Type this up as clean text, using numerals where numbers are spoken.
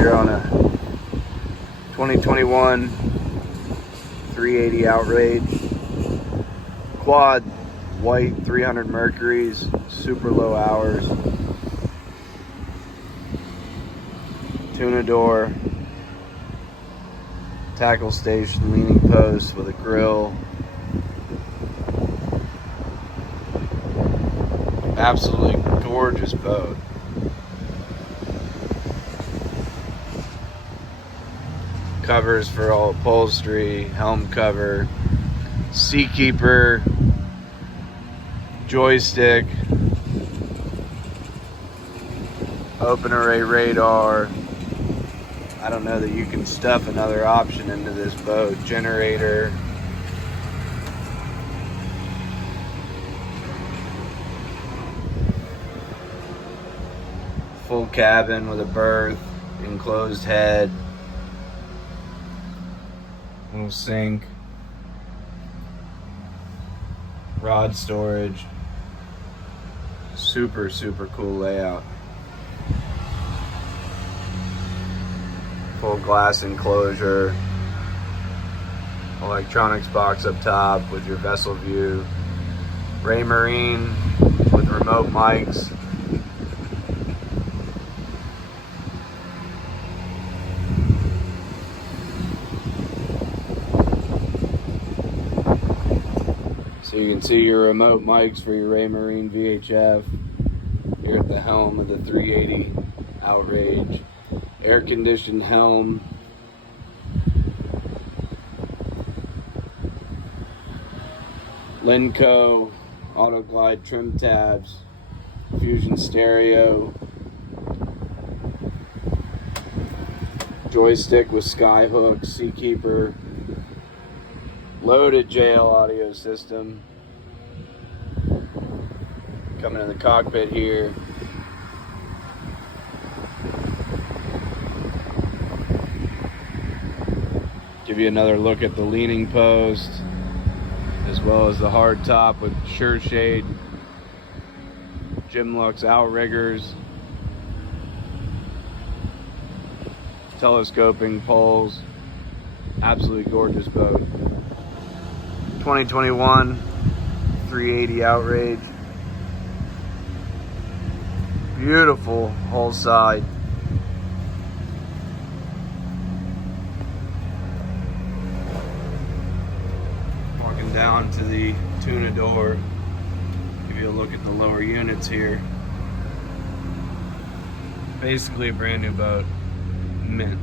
here on a 2021 380 Outrage. Quad, white, 300 Mercuries, super low hours. Tuna door, tackle station, leaning post with a grill. Absolutely gorgeous boat. Covers for all upholstery, helm cover, seakeeper, joystick, open array radar. I don't know that you can stuff another option into this boat. Generator. Full cabin with a berth, enclosed head, little sink, rod storage. Super cool layout. Full glass enclosure, electronics box up top with your vessel view, Raymarine with remote mics. So you can see your remote mics for your Raymarine VHF here at the helm of the 380 Outrage. Air conditioned helm. LENCO auto glide trim tabs. Fusion stereo. Joystick with skyhook, seakeeper. Loaded JL audio system. Coming in the cockpit here. Give you another look at the leaning post, as well as the hardtop with sure shade, Gemlux outriggers, telescoping poles. Absolutely gorgeous boat. 2021 380 Outrage. Beautiful hull side. Walking down to the tuna door. Give you a look at the lower units here. Basically a brand new boat. Mint.